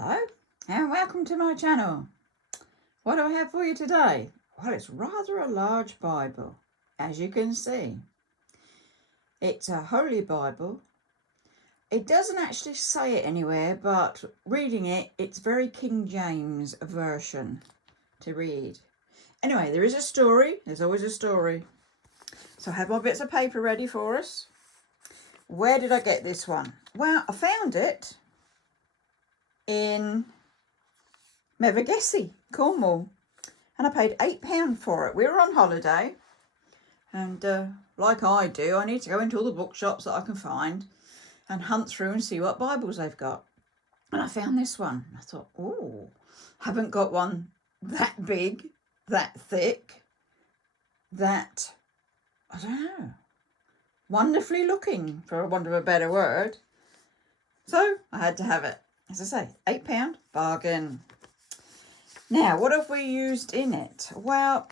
Hello and welcome to my channel. What do I have for you today? Well, it's rather a large Bible, as you can see. It's a Holy Bible. It doesn't actually say it anywhere, but reading it, it's very King James version to read. Anyway, there is a story. There's always a story. So I have my bits of paper ready for us. Where did I get this one? Well, I found it in Mevagissey, Cornwall, and I paid £8 for it. We were on holiday, and like I do, I need to go into all the bookshops that I can find and hunt through and see what Bibles they've got. And I found this one. I thought, oh, haven't got one that big, that thick, that, I don't know, wonderfully looking, for want of a better word. So I had to have it. As I say, £8, bargain. Now, what have we used in it? Well,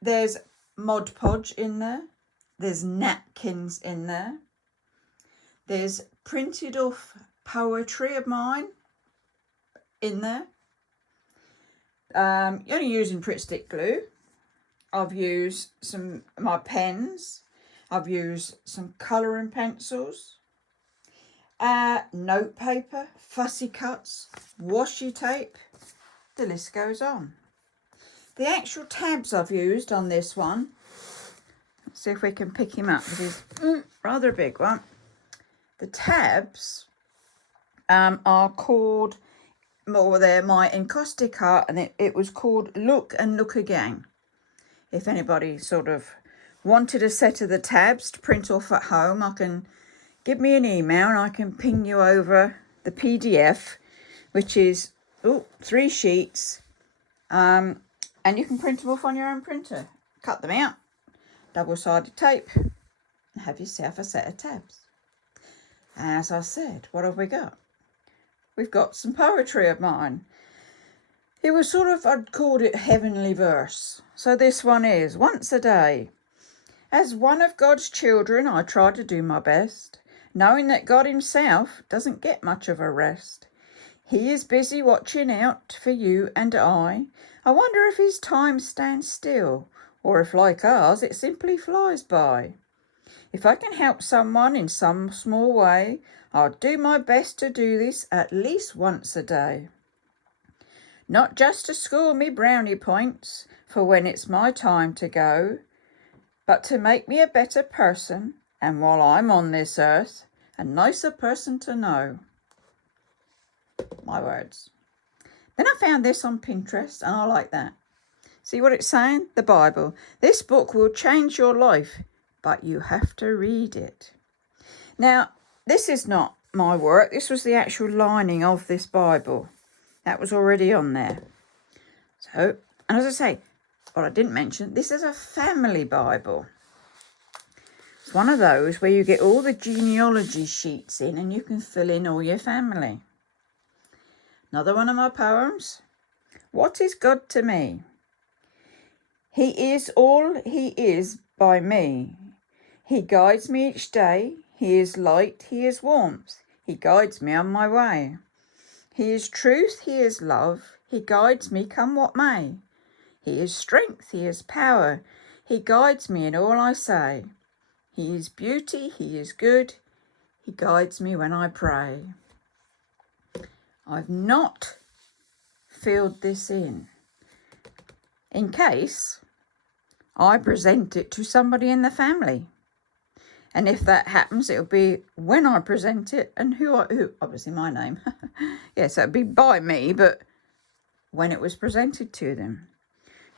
there's Mod Podge in there. There's napkins in there. There's printed off poetry of mine in there. Only using Pritt Stick glue. I've used my pens. I've used some colouring pencils. Note paper, fussy cuts, washi tape. The list goes on. The actual tabs I've used on this one, let's see if we can pick him up. This is rather a big one. The tabs are called, well, they're my encaustic art, and it was called Look and Look Again. If anybody sort of wanted a set of the tabs to print off at home, I can give me an email and I can ping you over the PDF, which is 3 sheets, and you can print them off on your own printer. Cut them out, double-sided tape, and have yourself a set of tabs. As I said, what have we got? We've got some poetry of mine. It was sort of, I'd called it heavenly verse. So this one is, once a day. As one of God's children, I try to do my best, knowing that God himself doesn't get much of a rest. He is busy watching out for you and I. I wonder if his time stands still, or if, like ours, it simply flies by. If I can help someone in some small way, I'll do my best to do this at least once a day. Not just to score me brownie points for when it's my time to go, but to make me a better person, and while I'm on this earth, a nicer person to know. My words. Then I found this on Pinterest, and I like that. See what it's saying? The Bible. This book will change your life, but you have to read it. Now, this is not my work. This was the actual lining of this Bible. That was already on there. So, and as I say, what I didn't mention, this is a family Bible. It's one of those where you get all the genealogy sheets in and you can fill in all your family. Another one of my poems. What is God to me? He is all he is by me. He guides me each day. He is light. He is warmth. He guides me on my way. He is truth. He is love. He guides me come what may. He is strength. He is power. He guides me in all I say. He is beauty. He is good. He guides me when I pray. I've not filled this in case I present it to somebody in the family. And if that happens, it'll be when I present it and who obviously my name. Yes, it'll be by me, but when it was presented to them.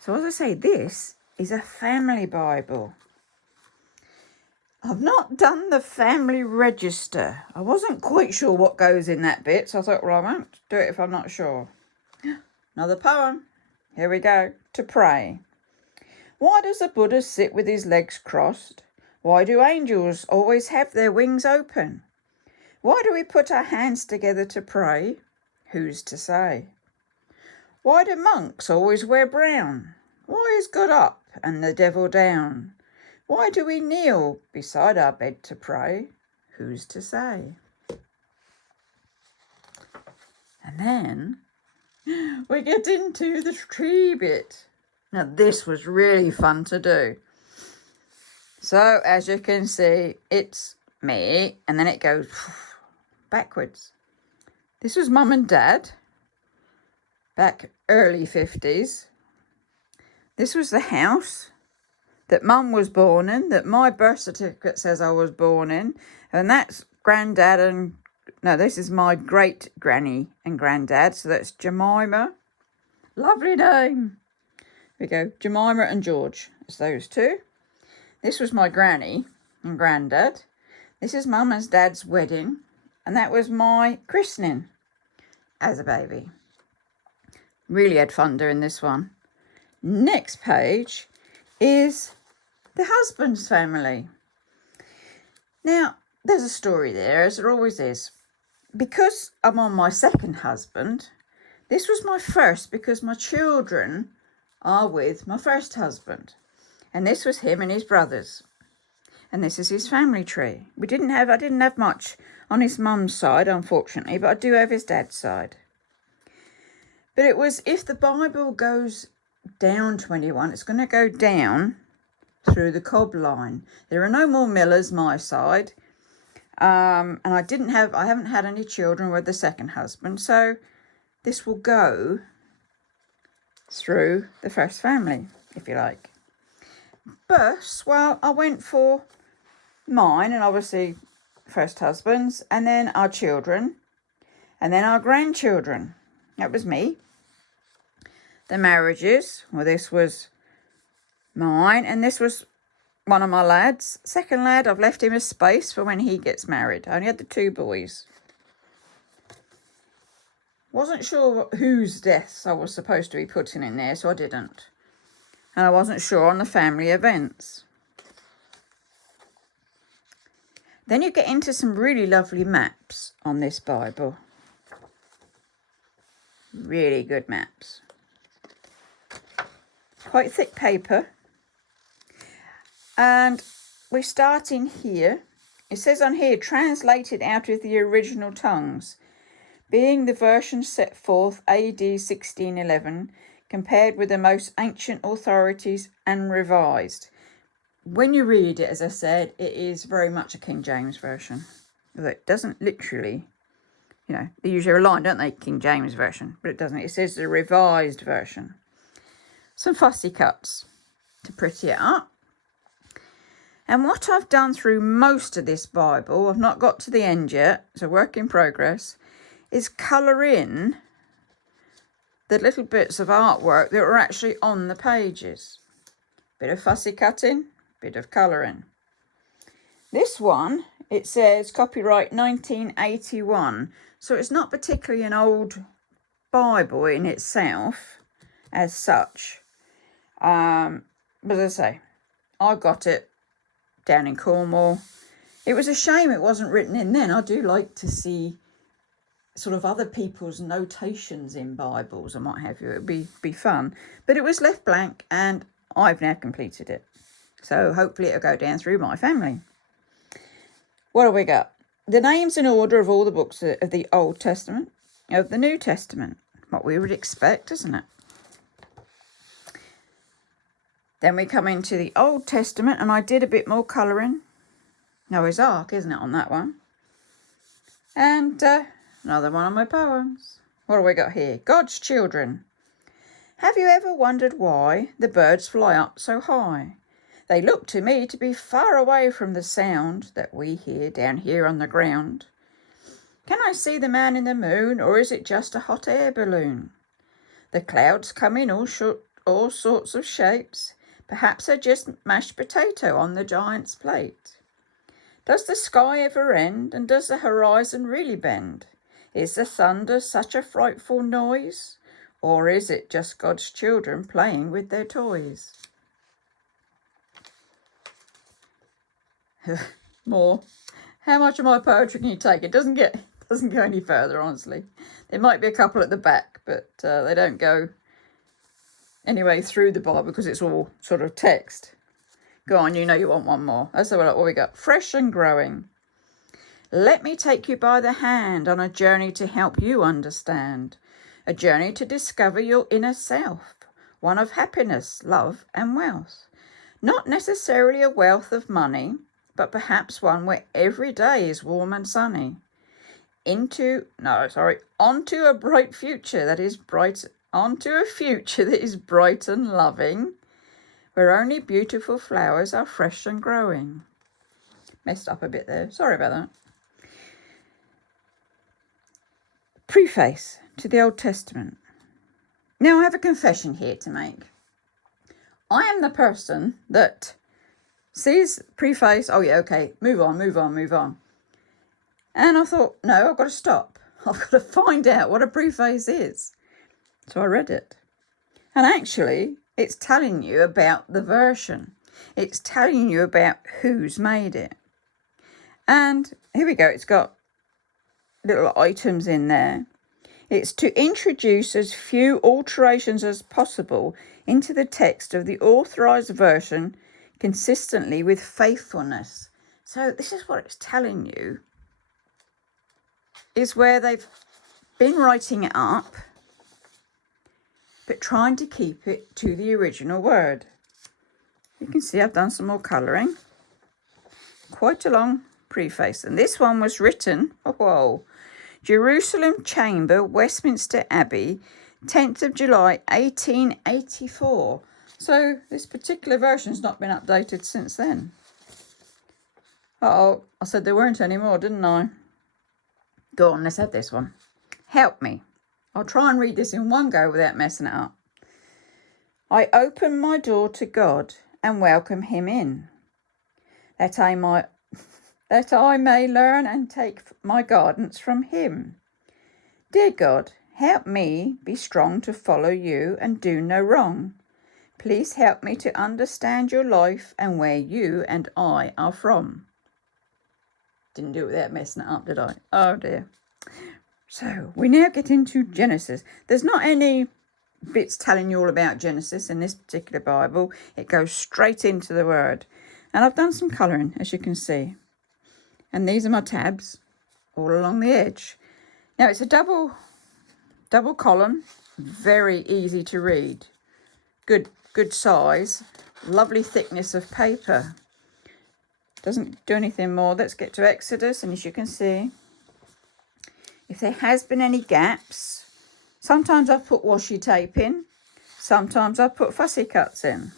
So as I say, this is a family Bible. I've not done the family register. I wasn't quite sure what goes in that bit, so I thought, well, I won't do it if I'm not sure. Another poem. Here we go. To pray. Why does the Buddha sit with his legs crossed? Why do angels always have their wings open? Why do we put our hands together to pray? Who's to say? Why do monks always wear brown? Why is God up and the devil down? Why do we kneel beside our bed to pray? Who's to say? And then we get into the tree bit. Now this was really fun to do. So as you can see, it's me, and then it goes backwards. This was Mum and Dad, back early 50s. This was the house that Mum was born in, that my birth certificate says I was born in, and that's Granddad and, no, this is my great granny and Granddad, so that's Jemima. Lovely name. Here we go, Jemima and George, it's those two. This was my granny and Granddad. This is Mum and Dad's wedding, and that was my christening as a baby. Really had fun doing this one. Next page is the husband's family. Now, there's a story there, as there always is. Because I'm on my second husband, this was my first because my children are with my first husband. And this was him and his brothers. And this is his family tree. I didn't have much on his mum's side, unfortunately, but I do have his dad's side. But it was, if the Bible goes down 21, it's going to go down through the cob line. There are no more Millers my side. And I haven't had any children with the second husband, so this will go through the first family, if you like. But, well, I went for mine, and obviously first husbands, and then our children, and then our grandchildren. That was me. The marriages, well, this was mine, and this was one of my lads. Second lad, I've left him a space for when he gets married. I only had the two boys. Wasn't sure whose deaths I was supposed to be putting in there, so I didn't. And I wasn't sure on the family events. Then you get into some really lovely maps on this Bible. Really good maps. Quite thick paper. And we're starting here. It says on here, translated out of the original tongues, being the version set forth AD 1611, compared with the most ancient authorities and revised. When you read it, as I said, it is very much a King James version. It doesn't literally, they usually rely, don't they, King James version, but it doesn't. It says the revised version. Some fussy cuts to pretty it up. And what I've done through most of this Bible, I've not got to the end yet, it's a work in progress, is colour in the little bits of artwork that were actually on the pages. Bit of fussy cutting, bit of colouring. This one, it says copyright 1981, so it's not particularly an old Bible in itself as such. But as I say, I got it down in Cornwall. It was a shame it wasn't written in then. I do like to see sort of other people's notations in Bibles and what have you. It would be fun. But it was left blank, and I've now completed it. So hopefully it'll go down through my family. What have we got? The names in order of all the books of the Old Testament, of the New Testament. What we would expect, isn't it? Then we come into the Old Testament, and I did a bit more colouring. Noah's Ark, isn't it, on that one? And another one of my poems. What have we got here? God's children. Have you ever wondered why the birds fly up so high? They look to me to be far away from the sound that we hear down here on the ground. Can I see the man in the moon, or is it just a hot air balloon? The clouds come in all sorts of shapes. Perhaps they're just mashed potato on the giant's plate. Does the sky ever end, and does the horizon really bend? Is the thunder such a frightful noise, or is it just God's children playing with their toys? More. How much of my poetry can you take? It doesn't go any further, honestly. There might be a couple at the back, but they don't go anyway through the Bible because it's all sort of text. Go on, you know you want one more. Let's have a look what we got. Fresh and growing. Let me take you by the hand on a journey to help you understand. A journey to discover your inner self, one of happiness, love and wealth. Not necessarily a wealth of money, but perhaps one where every day is warm and sunny. Onto a bright future that is bright, onto a future that is bright and loving, where only beautiful flowers are fresh and growing. Messed up a bit there, sorry about that. Preface to the Old Testament. Now I have a confession here to make. I am the person that sees preface, oh yeah, okay, move on. And I thought, no, I've got to stop. I've got to find out what a preface is. So I read it. And actually, it's telling you about the version. It's telling you about who's made it. And here we go. It's got little items in there. It's to introduce as few alterations as possible into the text of the authorized version consistently with faithfulness. So this is what it's telling you, is where they've been writing it up, but trying to keep it to the original word. You can see I've done some more colouring. Quite a long preface. And this one was written, Jerusalem Chamber, Westminster Abbey, 10th of July, 1884. So this particular version's not been updated since then. I said there weren't any more, didn't I? Go on, let's have this one. Help me. I'll try and read this in one go without messing it up. I open my door to God and welcome him in, that I may learn and take my guidance from him. Dear God, help me be strong to follow you and do no wrong. Please help me to understand your life and where you and I are from. Didn't do it without messing it up, did I? Oh dear. So we now get into Genesis. There's not any bits telling you all about Genesis in this particular Bible. It goes straight into the word. And I've done some colouring, as you can see. And these are my tabs all along the edge. Now it's a double column, very easy to read. Good size, lovely thickness of paper. Doesn't do anything more. Let's get to Exodus, and as you can see, if there has been any gaps, sometimes I've put washi tape in, sometimes I've put fussy cuts in.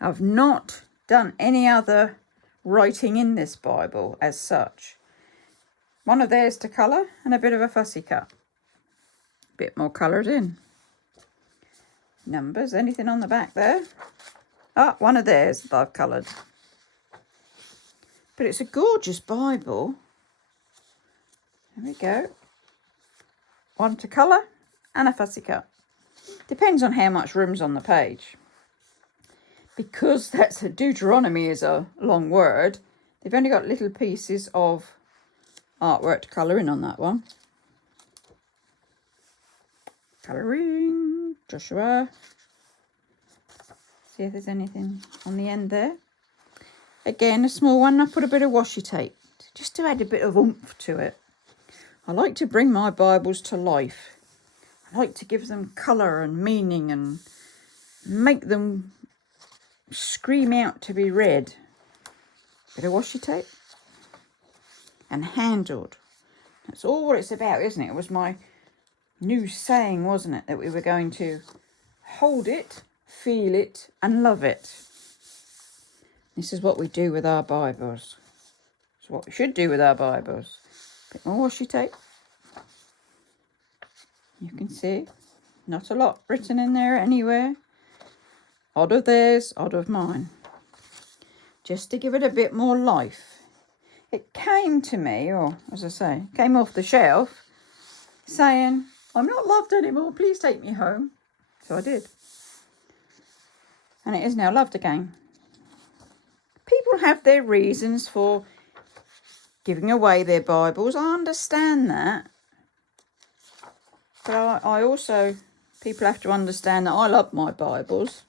I've not done any other writing in this Bible as such. One of theirs to colour and a bit of a fussy cut. A bit more coloured in. Numbers, anything on the back there? One of theirs that I've coloured. But it's a gorgeous Bible. There we go. One to colour and a fussy cut. Depends on how much room's on the page. Because Deuteronomy is a long word, they've only got little pieces of artwork to colour in on that one. Colouring, Joshua. See if there's anything on the end there. Again, a small one. I put a bit of washi tape just to add a bit of oomph to it. I like to bring my Bibles to life. I like to give them colour and meaning and make them scream out to be read. Bit of washi tape and handled. That's all what it's about, isn't it? It was my new saying, wasn't it, that we were going to hold it, feel it and love it. This is what we do with our Bibles. It's what we should do with our Bibles. Bit more washi tape. You can see not a lot written in there anywhere. Odd of theirs, odd of mine. Just to give it a bit more life. It came to me, or as I say, came off the shelf, saying, I'm not loved anymore, please take me home. So I did. And it is now loved again. People have their reasons for giving away their Bibles. I understand that. But I also, people have to understand that I love my Bibles.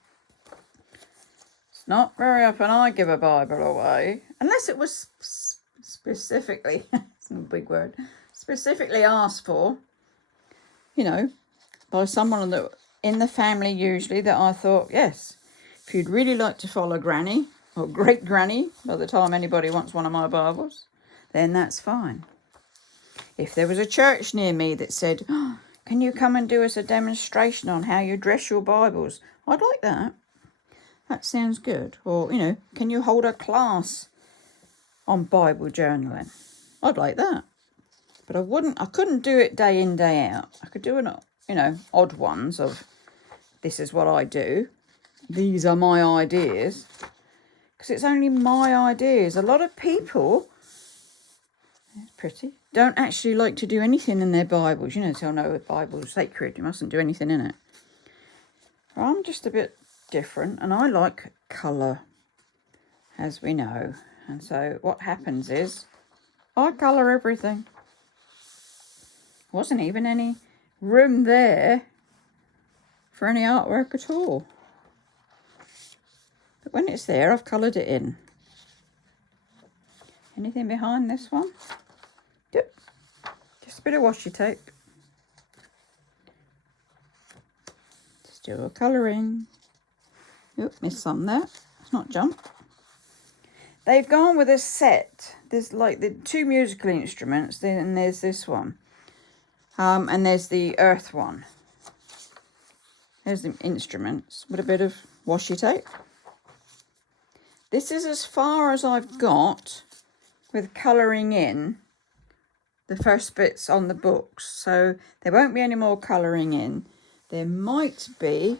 It's not very often I give a Bible away. Unless it was specifically, it's a big word, specifically asked for, you know, by someone that in the family usually, that I thought, yes, if you'd really like to follow Granny or Great Granny by the time anybody wants one of my Bibles, then that's fine. If there was a church near me that said, oh, can you come and do us a demonstration on how you dress your Bibles? I'd like that. That sounds good. Or, you know, can you hold a class on Bible journaling? I'd like that. But I couldn't do it day in, day out. I could do odd ones of, this is what I do. These are my ideas. Because it's only my ideas. A lot of people, it's pretty, don't actually like to do anything in their Bibles. You know, so no, the Bible's sacred. You mustn't do anything in it. I'm just a bit different, and I like colour, as we know. And so what happens is I colour everything. Wasn't even any room there for any artwork at all. But when it's there, I've coloured it in. Anything behind this one? Yep. Just a bit of washi tape. Still colouring. Oop, missed some there. It's not jump. They've gone with a set. There's like the 2 musical instruments, then there's this one. And there's the earth one. There's the instruments with a bit of washi tape. This is as far as I've got with colouring in the first bits on the books. So there won't be any more colouring in. There might be.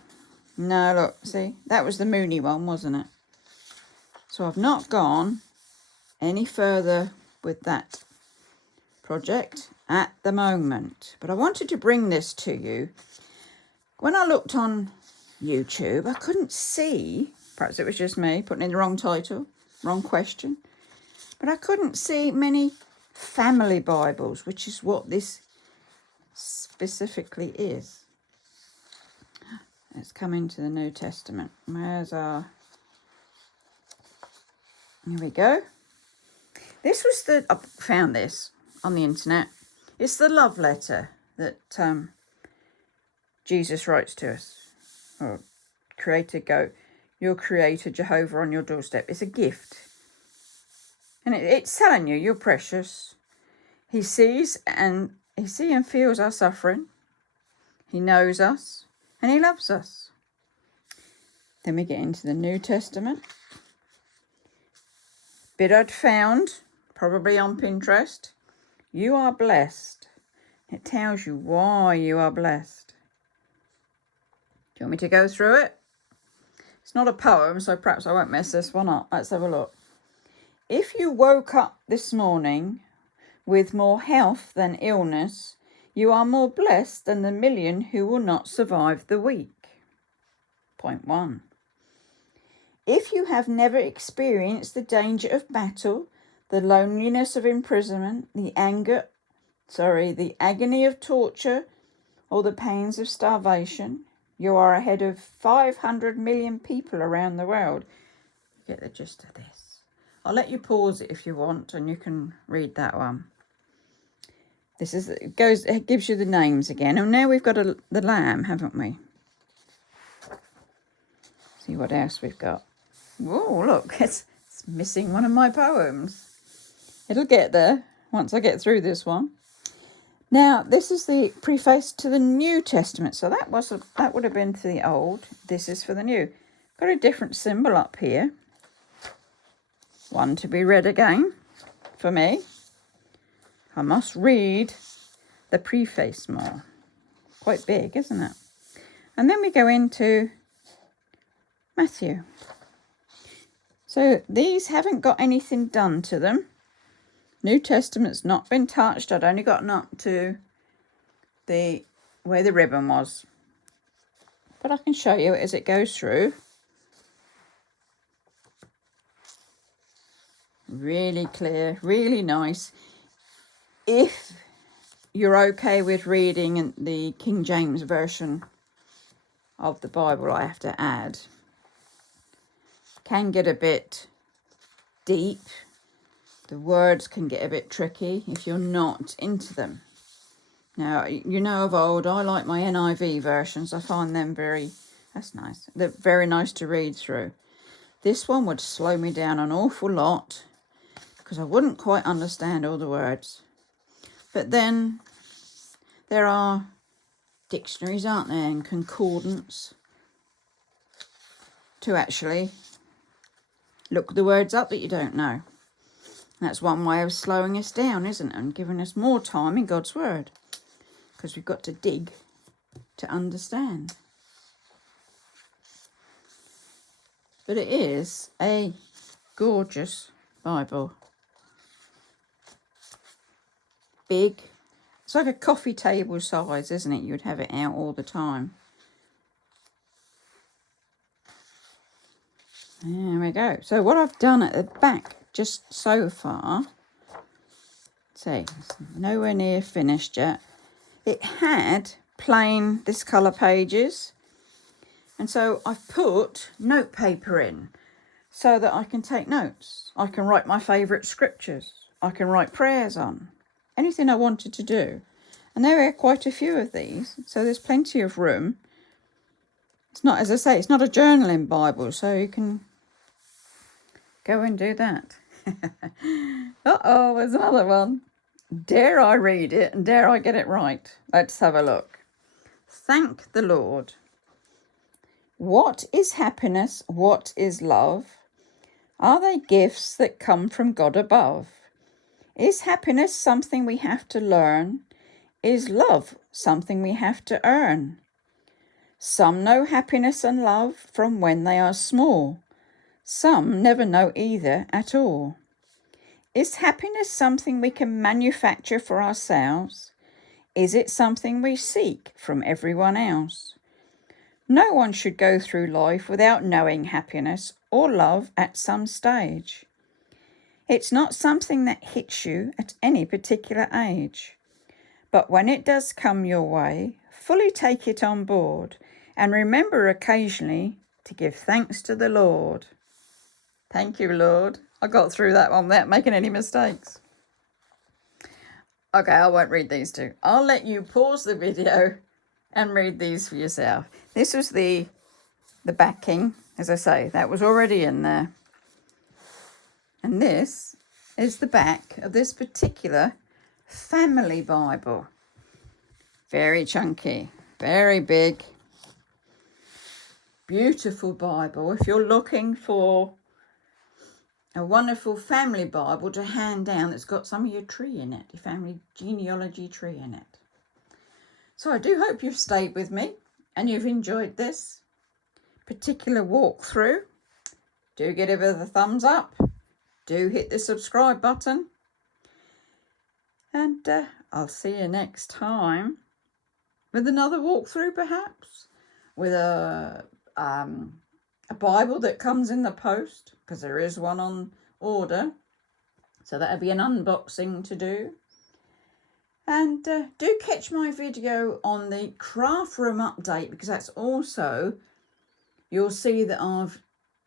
No, look, see, that was the Mooney one, wasn't it? So I've not gone any further with that project at the moment. But I wanted to bring this to you. When I looked on YouTube, I couldn't see, perhaps it was just me putting in the wrong title, wrong question, but I couldn't see many family Bibles, which is what this specifically is. Let's come into the New Testament. Where's our... Here we go. This was I found this on the internet. It's the love letter that Jesus writes to us. Or your creator, Jehovah, on your doorstep. It's a gift. And it's telling you, you're precious. He sees and feels our suffering. He knows us. And he loves us. Then we get into the New Testament. Bit I'd found, probably on Pinterest. You are blessed. It tells you why you are blessed. Do you want me to go through it? It's not a poem, so perhaps I won't mess this one up. Let's have a look. If you woke up this morning with more health than illness, you are more blessed than the million who will not survive the week. Point 1. If you have never experienced the danger of battle, the loneliness of imprisonment, the agony of torture, or the pains of starvation, you are ahead of 500 million people around the world. You get the gist of this. I'll let you pause it if you want, and you can read that one. It gives you the names again. And now we've got the lamb, haven't we? See what else we've got. Whoa, look, it's missing one of my poems. It'll get there once I get through this one. Now, this is the preface to the New Testament. So that would have been for the Old. This is for the New. Got a different symbol up here. One to be read again for me. I must read the preface more. Quite big, isn't it? And then we go into Matthew. So these haven't got anything done to them. New Testament's not been touched. I'd only gotten up to where the ribbon was. But I can show you as it goes through. Really clear, really nice. If you're okay with reading the King James version of the Bible, I have to add, can get a bit deep The words can get a bit tricky if you're not into them. Now, you know of old, I like my NIV versions. I find them that's nice. They're very nice to read through. This one would slow me down an awful lot because I wouldn't quite understand all the words. But then there are dictionaries, aren't there, and concordance to actually look the words up that you don't know. That's one way of slowing us down, isn't it? And giving us more time in God's Word. Because we've got to dig to understand. But it is a gorgeous Bible. Big. It's like a coffee table size, isn't it? You'd have it out all the time. There we go. So what I've done at the back just so far, see, it's nowhere near finished yet. It had plain this colour pages, and so I've put note paper in so that I can take notes. I can write my favourite scriptures. I can write prayers on. Anything I wanted to do. And there are quite a few of these, so there's plenty of room. It's not, as I say, it's not a journaling Bible, so you can go and do that. Uh-oh, there's another one. Dare I read it and dare I get it right? Let's have a look. Thank the Lord. What is happiness? What is love? Are they gifts that come from God above? Is happiness something we have to learn? Is love something we have to earn? Some know happiness and love from when they are small. Some never know either at all. Is happiness something we can manufacture for ourselves? Is it something we seek from everyone else? No one should go through life without knowing happiness or love at some stage. It's not something that hits you at any particular age. But when it does come your way, fully take it on board and remember occasionally to give thanks to the Lord. Thank you, Lord. I got through that one without making any mistakes. Okay, I won't read these two. I'll let you pause the video and read these for yourself. This was the backing, as I say, that was already in there. And this is the back of this particular family Bible. Very chunky, very big, beautiful Bible. If you're looking for a wonderful family Bible to hand down that's got some of your tree in it, your family genealogy tree in it. So I do hope you've stayed with me and you've enjoyed this particular walkthrough. Do give it a thumbs up. Do hit the subscribe button. And I'll see you next time with another walkthrough, perhaps, with a Bible that comes in the post, because there is one on order. So that'll be an unboxing to do. And do catch my video on the craft room update, because that's also, you'll see that I've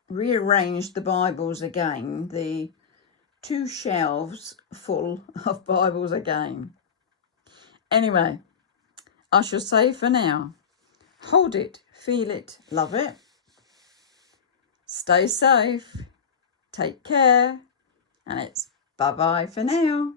rearranged the Bibles again, the 2 shelves full of Bibles again. Anyway, I shall say for now, hold it, feel it, love it. Stay safe, take care, and it's bye-bye for now.